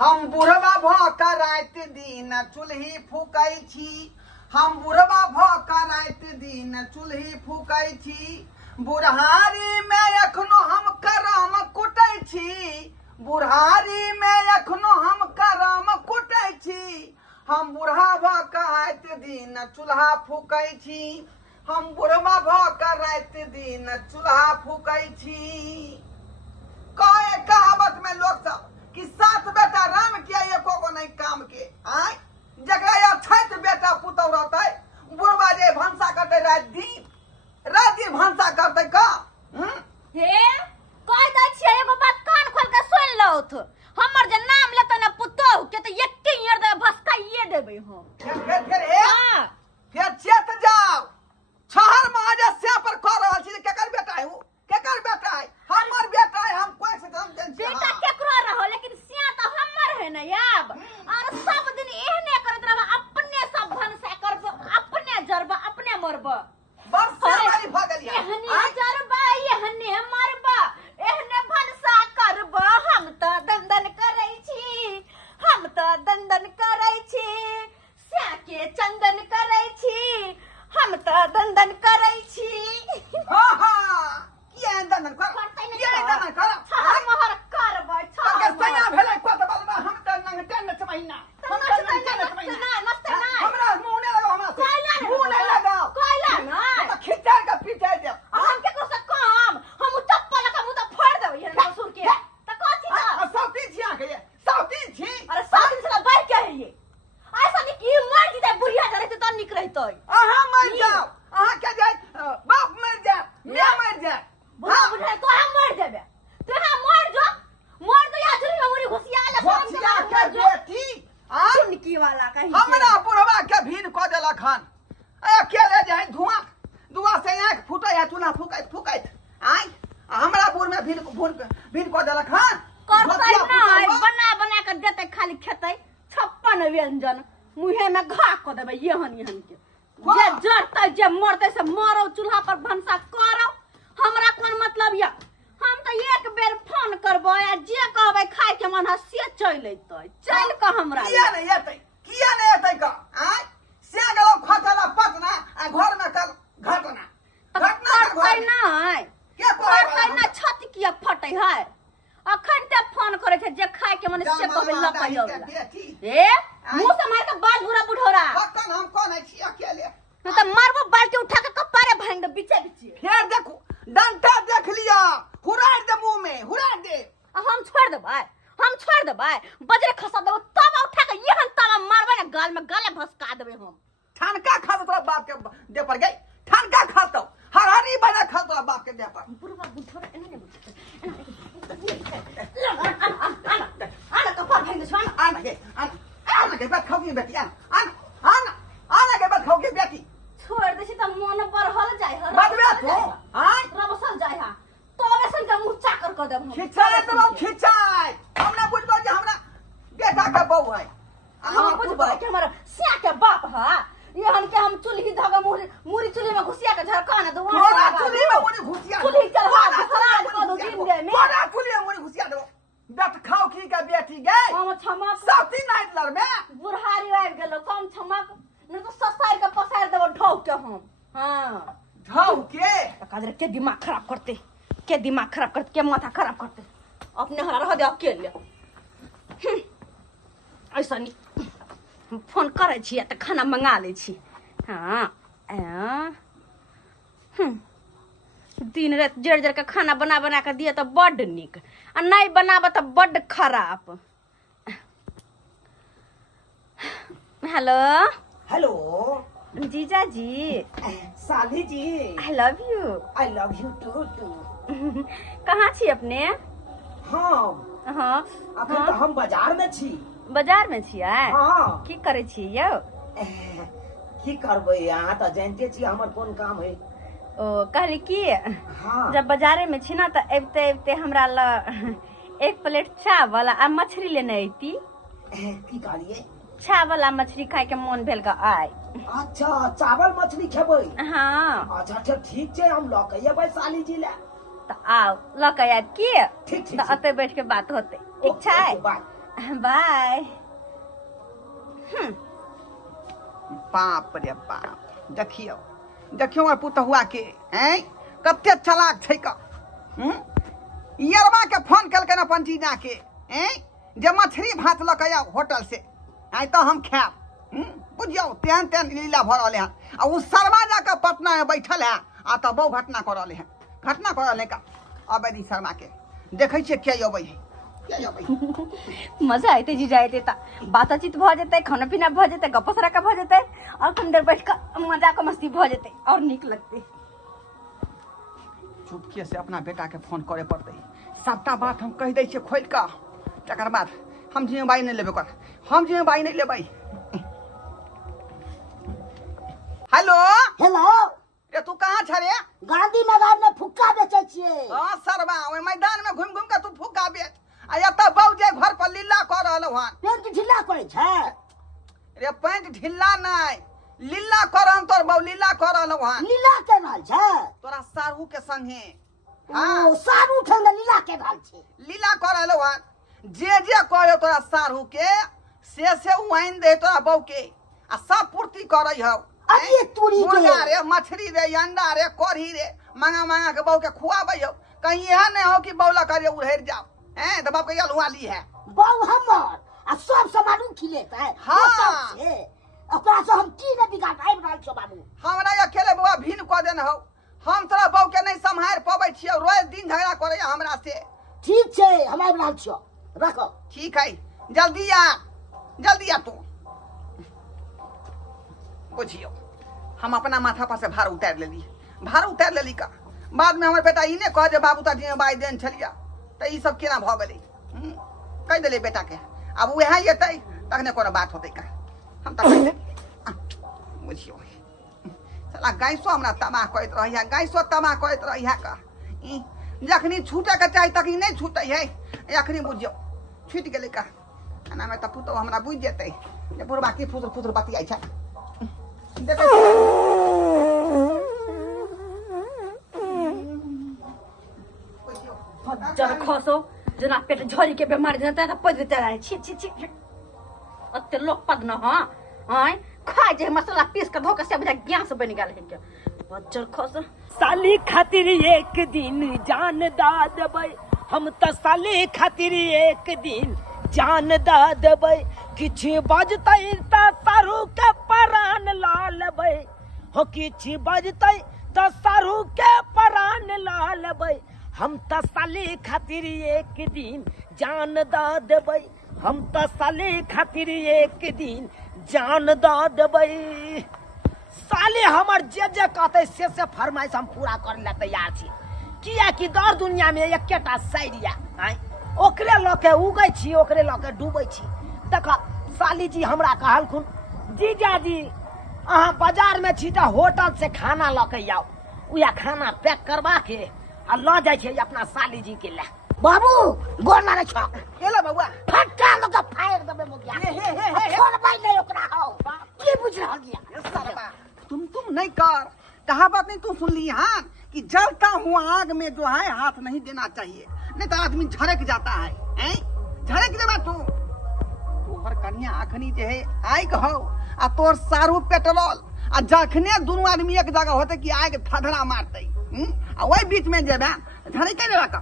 हम बुढ़वा भ का रात दिन चूल्ही फूकै छी। हम बुढ़वा भ का रात दिन चूल्ही फूकै छी। बुढ़ारी में एखनो हम करम कुटै छी। बुढ़ारी में एखनो हम करम कुटै छी। हम बुढ़ा भ का रात दिन चूल्हा फूकै छी। हम बुढ़वा भ का रात दिन चूल्हा फूकै छी। कहे कहावत में लोग सब कि सात बेटा राम के एको गो नहीं काम के। आय जकरा या छठ बेटा पुतौ रहतै बुढ़वा जे भंसा करतै रात दिन भंसा करतै का। हे कह दै छियै एगो बात कान खोल के सुन लौथ। हमर जे नाम लेतै ना पुतोह के त एके ईयर दे भसकाइए देबै हम। फिर हे फिर चेत जाओ छहर महाजस्या पर कह रहल छी केकर बेटा है। वो केकर बेटा है? हमर बेटा है। हम कोई से हम जन बेटा केकरो रहो लेकिन सिया त हमर है ना याब। और सब दिन एहने करत रहबा अपने सब भनसा करब अपने जरब अपने मरब। बस वाली भगल एहने जरबा एहने मरबा एहने भनसा करब। हम त दंदन करै छी। हम त दंदन करै छी। स्या के चंदन करै छी। हम त दंदन करै छी। हां हां किया दंदन कर किया दंदन कर छहर महर करब के सया भेलै कत बलबा। हम त नंग टन छ महीना हम त नंग टन छ महीना नस्ते नहीं हमरा मुंह ने लगाओ हमरा से मुंह नहीं लगाओ कोइला नहीं तो खिचार के पीछे दे। हम के को से काम हम चप्पल का मुंह त फोड़ देबै ये ससुर के त कथि त सौती छिया के सौती छी। अरे सात दिन से बैठ के है ये ऐसा नहीं कि मर जीते बुढ़िया जरे त निक रहतै। अहाँ मर जाओ अहाँ के जाय बाप मर जाए मैं मर जाए बुढ़ा बुढ़ा तो हम मर देबे तो हम मर दो या झुरी में मुरी घुसिया ले घुसिया के बेटी सुनकी वाला कहीं हमरा बुढ़वा के भीन क देलक हन। अकेले जाए धुआं से आंख फूटे है चूल्हा फूकैत आय हमरा बुढ़ में भीन क देलक हन। करतै नहीं बना बना कर देते खाली खेतै 56 व्यंजन मुहे में घा क देबे यहन के जे जरतै जे मरतै से मरो चूल्हा पर भंसा करो। हमरा कोन मतलब या हम त एक बेर फोन करबो या जे कहबै खाए के मन हसिए चल अइतै चल क हमरा किया नहीं एतै का आय से गेलो खतरा पटना आ घर में कल घटना करतै नहीं के करतै ना छत किया फटै है। अखन ते फोन करे छै जे खाए के मन से कहबै लपैयो ए मुंह से मार के बाल बुरा बुढ़ौरा पक्कन हम कोन है छी अकेले न त मारबो बाल्टी उठा के कपारे भांग दे बीचे फिर देखो डंटा देख लिया हुराड़ दे मुंह में हुराड़ दे। हम छोड़ देबै बजरे खसा देबो तब उठा के यहन ताला मारबे ना गाल में गाले भसका देबे हम। ठनका खा तोरा बाप के दे पर गई ठनका खातो हरारी बना खा तोरा बाप के दे पर बुढ़वा बुढ़ौरा एने आना कपार भांग दे छान आना के बात खाओगी बेटी आना के बात खाओगी बेटी छोड़ दे छी त मन पर हल जाय हर बदबे तू हां रबसल जाय हा तबे सन के मुंह चाकर क देब हम खिचाए तो खिचाए हमरा बुझबो जे हमरा बेटा के बहू है हम बुझबो कि हमर सिया के बाप हा यहन के हम चुल्ही धगा मुरी चुल्ही में घुसिया के झरका ना दो तोरा चुल्ही में मुरी घुसिया चुल्ही चढ़ा खराब कर दो दिन दे में तोरा चुल्ही में मुरी घुसिया दो बेट खाओ की के बेटी गई हम छमा साथी नाइट लड़ में बुढ़ारी आबि गेलो कम छमा न तो ससार के पसार देबो ढौक के हम हां ढौक के कादरे के दिमाग खराब करते के माथा खराब करते अपने हरा रह दे अकेले ऐसा नहीं फोन करे छी त खाना मंगा ले छी। हां दिन रात जड़ के खाना बना के दिए तो बड़ निक आ नहीं बनाब तो बड़ खराब। हेलो जीजा जी साली जी आई लव यू टू कहाँ छी अपने? हाँ अखन तो हम बाजार में छी। बाजार में छियै? हाँ की करे छी यौ? की करबै यहाँ तो जानते छी हमर कोन काम है। ओ कहली की हाँ जब बाजारे में छी ना तो एबते हमरा ल एक प्लेट चावल आ मछली लेने अइती। की कहलिए? चावल आ मछली खाए के मन भेल का आय। अच्छा चावल मछली खेबै? हाँ अच्छा ठीक छै हम ल के अबै साली जी ले। तो आओ ल के आब की ठीक तो अते बैठ के बात होते ठीक छै। बाय। बाप रे बाप, देखियो देखियो हमर पुतहुआ के हैं कते चालाक छै का। यरबा के फोन केलकै न अपन जीजा के हैं जे मछली भात लऽ के आउ होटल से, आइ तो हम खायब। बुझियो तेहन तेहन लीला भऽ रहले हन। आ उ शर्मा जाके पटना में बैठल है आ तो बहु घटना कर रहले हैं, घटना कर रहले का। अबेदी शर्मा के देखै छियै के अबै है, के अबै है। मजा आते जीजा आते ता बातचीत भ जेतै, खाना पीना भ जेतै, गप्प सड़का भ जेतै और कनी देर बैठ के मजा के मस्ती भ जेतै और नीक लगतै। चुपके से अपना बेटा के फोन करे पड़तै, सबटा बात हम कह दै छियै खोल कऽ। तकर बाद हम जिम्मेवारी नहीं लेबै, हम जिम्मेवारी नहीं लेबै। हेलो हेलो, रे तू कहाँ छ रे? गांधी मैदान में फुक्का बेचे छिए। हां सरवा, ओइ मैदान में घूम घूम के तू फुक्का बेच आ एत बाऊ जे घर पर लीला कर रहल हन। पेंट ढीला करे छै रे पैंट ढिल्ला नहीं, लीला कर हम तोर बाऊ लीला कर रहल हन। लीला के रहल छै। तोरा सारू के संगे ओ सारू ठंग लीला के रहल छै। लीला कर रहल हन। जे कहो तोरा सारू के से वाइन दे तोरा बाऊ के आ सब पूर्ति करई हौ। अरे तूरी के मुर्गा रे, मछली रे, अंडा रे, कढ़ी रे, मांगा मांगा के बाऊ के खुआबै हौ। कहीं यह नहीं हो कि बौला करिए उड़ेर जाओ हैं तो बाप के अलुआ ली है। बाऊ हमर आ सब सामान खिलेत है। हाँ। ओकरा से हम की न बिगाड़ आइब रहल छौ बाबू। हमरा अकेले बउआ भीन क देन हौ। हम तोरा बाऊ के नहीं संभार पबै छियै, रोज दिन झगड़ा करे हमरा से। ठीक छै, हम आइब रहल छियौ, रखो। ठीक है, जल्दी आ, जल्दी आ तू। बुझियो हम अपना माथा पर से भार उतार लेली, भार उतार लेली का। बाद में हमर बेटा ई ने कह जे बाबू ता जिम्मेवारी देन छलिया त ई सब केना भ गेलै। कह देले बेटा के अब वह एतै तखने कोनो बात होतै का। हम त बुझियो साला गाइसो हमरा तबाह करैत रहैया, गाइसो तबाह करैत रहैया का। ई जखनी छूटे के चाही तखनी नहीं छूटै है, अखनी बुझियो छूट गेलै का। खाना में त पुतो हमरा बुझ जेतै जे बुढ़बा की फुसर फुसर बतियाइ छै। देखै जर खसो जना पेट झोरी के बीमारी जनता त पद चढ़ा छी छी छी अते लोग पद न हां हां खा जे मसाला पीस के धो के सब गैस बन गेल है के बच्चर खसो। साली खातिर एक दिन जान दा देबै हम त साली खातिर एक दिन जान दा देबै। किछ बजतै त सारू के प्राण ला लेबै हो, किछ बजतै त सारू के प्राण ला लेबै। हम त साली खातिर एक दिन जान दा देबै, हम त साली खातिर एक दिन जान दा देबै। साले हमर जे कहते से फरमाइश हम पूरा करे ला तैयार छी। किया कि दर दुनिया में एकेटा सैरिया है, ओकरे ल के उगै छी, ओकरे ल के डूबै छी। देख साली जी हमरा कहलखुन जीजा जी अहाँ बाजार में छी त होटल से खाना ल के आओ, उया खाना पैक करवा के आ ल जाय छै अपना साली जी के ले। बाबू गोर मारे छ एला बउआ फटका लग फायर देबे मुगिया। छोड़बै नहीं ओकरा हो, की बुझ रहल गिया सरवा। तुम नहीं कर, कहावत नहीं तू सुन ली हाँ कि जलता हुआ आग में जो है हाथ नहीं देना चाहिए, नहीं तो आदमी झड़क जाता है। हैं झड़क देबा तू। तोहर कन्या अखनी जे है आग हो आ तोर सारू पेट्रोल आ जखने दोनों आदमी एक जगह होते कि आग थधरा मारते आ वही बीच में जेबे झड़क के देबा का।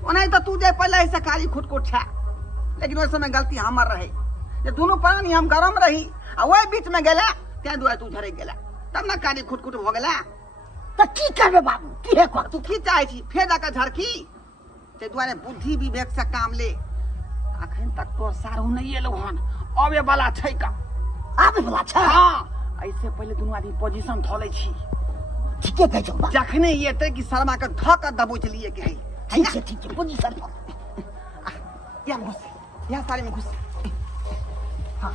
ओने तो तू जे पहले से कारी खुटकुट छा, लेकिन ओइ समय गलती हमर रहे जे दोनों प्राणी हम गरम रही आ वही बीच में गेला त्या दुआरे तू झड़क गेला, तब ना कारी खुटकुट हो गेला। त की करबे बाबू, की है को तू की चाहे छी फेर जाकर झड़की ते दुआरे बुद्धि विवेक से काम ले। अखन तक तो सारू नहीं एलो हन, अबे वाला छै का। आबे वाला छ। हां ऐसे पहले दोनों आदमी पोजीशन धोले छी, ठीके कह छौ। जखने एते कि शर्मा के धक दबोच लिए के है। ठीक है पोजीशन पर या घुस, या साड़ी में घुस। हां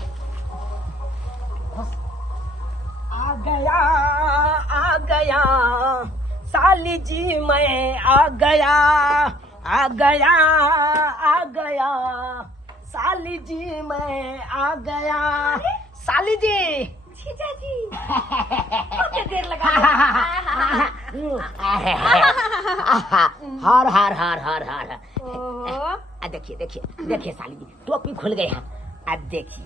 घुस। आ गया साली जी मैं आ गया, आ गया, आ गया साली जी मैं आ गया। साली जी जीजा जी कितने देर लगा। हार हार हार हार हार। ओहो देखिए देखिए देखिए साली जी, टोपी खुल गई है। अब देखिए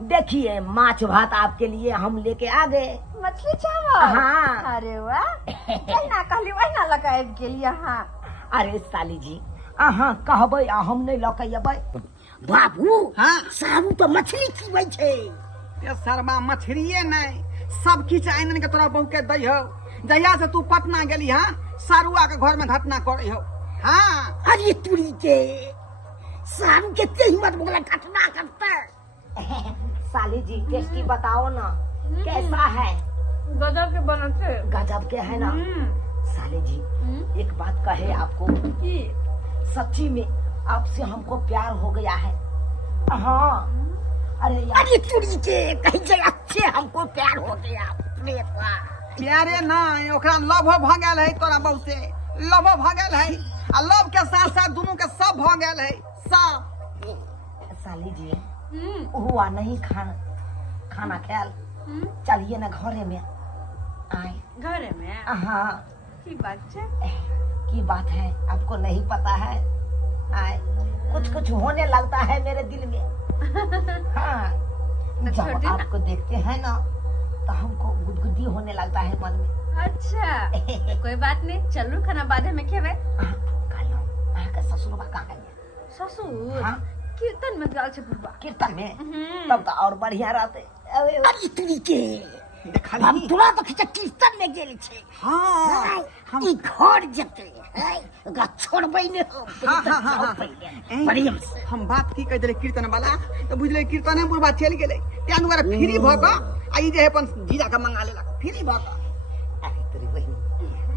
देखिए, माछ भात आपके लिए हम लेके आ गए। मछली चावल। हाँ। अरे वाह, कहना कहली वही ना लगाए के लिए। हाँ अरे साली जी, अहाँ कहबै आ हम नहीं लौकेबै। बाबू हाँ सारू तो मछली खीबै छे। ये शर्मा मछरिये नहीं, सब किछ आइन के तोरा बहू के दै हो। जहिया से तू पटना गेली हाँ, सारुआ के घर में घटना करे हो। हाँ अरे तुरी के सारू के ते हिम्मत बोला घटना करता। साली जी टेस्टी बताओ ना, कैसा है? गजब के बनते। गजब के है ना। साली जी एक बात कहे आपको, सच्ची में आपसे हमको प्यार हो गया है। हाँ अरे यार, अरे तुरी के कहीं जे अच्छे हमको प्यार हो गया। अपने प्यारे नहीं, ओकरा लव भ गेल है तोरा बहू से, लव भ गेल है। आ लव के साथ साथ दोनों के सब भ गेल है सब। साली जी हुआ नहीं खाना ख्याल, चलिए ना घरे में आए। घरे में हाँ की बात है? की बात है, आपको नहीं पता है? आए कुछ कुछ होने लगता है मेरे दिल में। हाँ जब आपको देखते हैं ना तो हमको गुदगुदी होने लगता है मन में। अच्छा कोई बात नहीं, चलो खाना बाद में खेबे। ससुरबा कहाँ है? ससुर हाँ? कीर्तन में गल छे बुढ़वा। कीर्तन में? तब तो और बढ़िया रहते। अरे तुरी के देखली हम तोरा तो खिचा कीर्तन में गेल छे। हाँ हम ई घर जते है ओकरा छोड़बै ने हम। हाँ प्रेम से हम बात की कह दिले कीर्तन वाला, तो बुझले कीर्तने बुढ़वा चल गेले, त्या दुआरे फ्री भ क आ ई जे अपन जीजा के मंगा लेलक फ्री भ क। अरे तेरी बहन,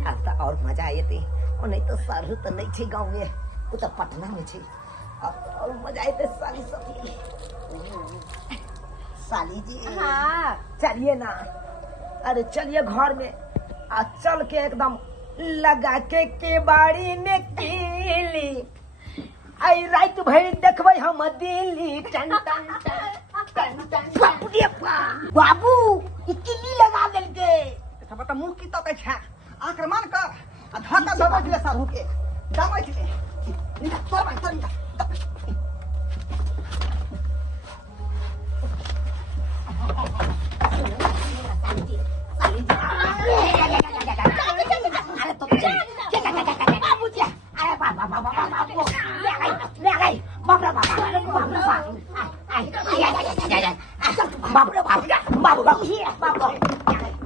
अब तो और मजा आए थे। और नहीं तो सारू तो नहीं थे गाँव में, वो तो पटना में थे। अब तो और मजा आए थे साली सती। साली जी हाँ चलिए ना, अरे चलिए घर में आ चल के एकदम लगा के केबाड़ी ने कीली। आई रात भर देखबै हम दिल्ली टन टन टन टन टन। बाबू रे बाबू ई किल्ली लगा देल के। सब त मुंह की तो कह छा, आक्रमण कर आ धक्का दबा दिले सारू के दबा दिले। निका तोर भाई तोर निका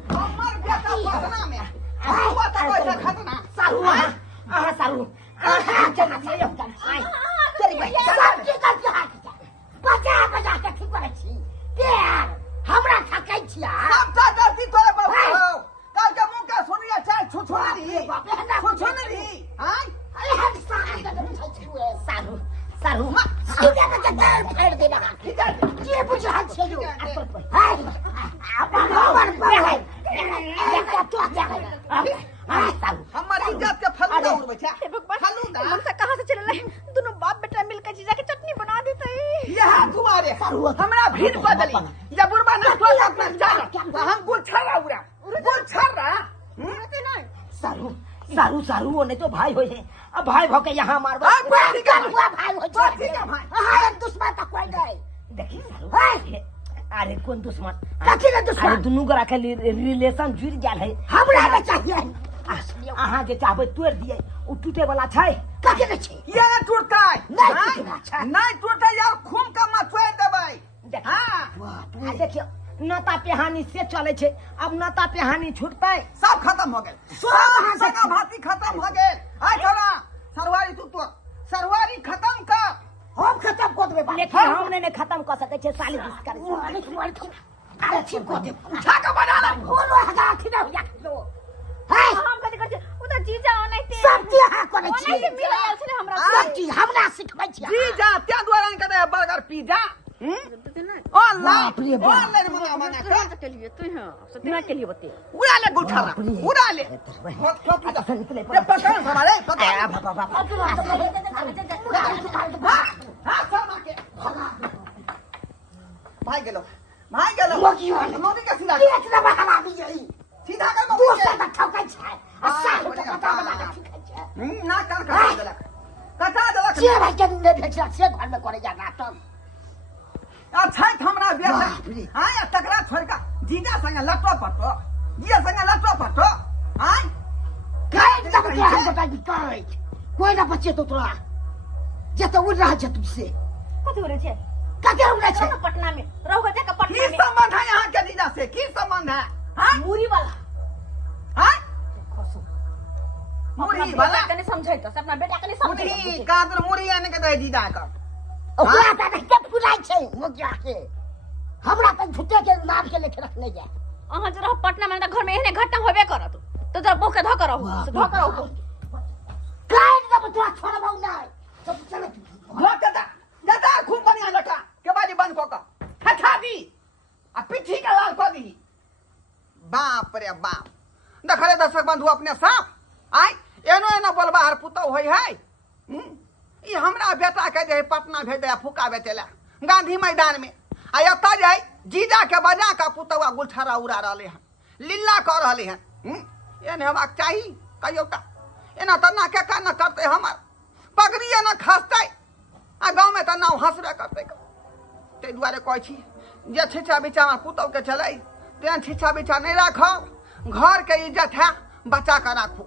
हमर बेटा पटना में हुआ त कोई खतना सारू आहा सारू चल चल आई तेरी बहन सब की करके हाथ बचा बचा के ठीक करे छी। प्यार हमरा थकै छिया। सब त गलती तोरे बाबू हो। कल के मुंह के सुनिए चाहे छुछुनरी छुछुनरी। हां अरे हम सारू सारू सारू सीधे के जगह फेर देना। के बुझा छे जो हाय अपन हमर पर है देखा तो सारू हमर इज्जत के फलूदा उड़बै छा। हे भगवान, फलूदा हमसे कहाँ से चले रहे? दोनों बाप बेटा मिलकर जीजा की चटनी बना देते। यह तुम्हारे हमरा भीड़ बदली जब बुढ़वा ना तो अपना जान तो हम गुलछर्रा उड़ा गुलछर्रा। सारू सारू सारू वो नहीं तो भाई होए हैं। अब भाई भौके यहाँ मारबा। आ कोई का हुआ भाई हो तो ठीक है भाई। हाय दुश्मन तक कोई नहीं। देखिए सारू, हाय अरे कौन दुश्मन? कथी के दुश्मन? अरे दुनू गोरा के रिलेशन जुड़ गेल है। हमरा के चाहिए। अहाँ जे चाहबै तोड़ दिए, उ टूटे वाला छै। कथी के छै? ये टूटता है नहीं टूटेगा, अच्छा। नहीं टूटे यार खून का मचोड़ देबै। हां आ देखियो नाता पेहानी से चले छे, अब नाता पेहानी छूटतै? सब खत्म हो गेल, सब सगा भाती खत्म हो गेल। हाय छोरा सरवारी तू तो सरवारी खत्म कर। हम खत्म कर देबै। लेकिन हम नहीं खत्म कर सकै छे साली दिस अरे ठीक कर दे। छाका बना ला बोलो हगा खिना हो जा लो। हाय हम कथी करछे? उ त जीजा ओनैते सब चीज हाँ करे छी। ओनैते मिल आयल छले हमरा। सब चीज हमरा सिखबै छी। जी जा त्या द्वारा के दे बर्गर पिज्जा। ऑनलाइन बाप रे बाप। ऑनलाइन मंगा के के लिए तू हां सतना के लिए बते। उड़ा ले गुठारा उड़ा ले। निकले ये पकड़ हमारे पकड़। आ बाबा बाबा हां शर्मा के भाई गेलो मोगी वाले। मोगी के सीधा पेट दबा हला दी जई। सीधा कर तू मोगी से ठोकै छै। हाँ, अच्छा बढ़िया। बता बता ठीक है। ना कर देलक कटा देलक देख जे भाई के ने भेजला से घर में करे जाना तब अच्छा हमरा बेटा बाप रे। हां या तकरा छोड़ का जीजा संग लटो पटो जीजा संग लटो पटो हां काय तब तो हम बता दी काय कोई ना बच्चे तो तोरा जे तो उड़ रहा है तुझसे कथी हो रे छे कते उड़ रहो छे ना पटना में रहो जाके की पटना में संबंध है यहाँ के जीजा से की संबंध है हां मूरी वाला हां खसो मुरी वाला कने समझाई तो अपना बेटा कने समझाई मुरी कादर मुरी आने के दे जीजा का ओकरा त के फुलाइ छै मुखिया के हमरा त झुटे के नाम के लेके रखने जा अहाँ जरा पटना में घर में एहने घटना होबे करत तो जरा बोके धक रहो धक रहो काय तब तोरा छोड़बौ नहीं सब चल लटका दादा खूब बढ़िया लटका के बाजी बंद को का हटा दी आ पिठी का लाल कर दी बाप रे बाप देखले दर्शक बंधु अपने साफ आई एनो एनो बोलबा हर पुतो होई है ई हमरा बेटा के जे पटना भेज दे फुका बेचेला गांधी मैदान में आ एता जाय जीजा के बजा का पुतवा गुलछरा उड़ा रहले हैं लीला कर रहले हैं एने हमाक चाही कहियोटा एना तना के का न करते हमर पगड़िए न खसते आ गांव में त नाव हंसबे करते ते दुआरे कहै छी जे छिछा बिछा में पुतौ के चलै तेन छिछा बिछा नहीं राखब घर के इज्जत है बचा कर राखू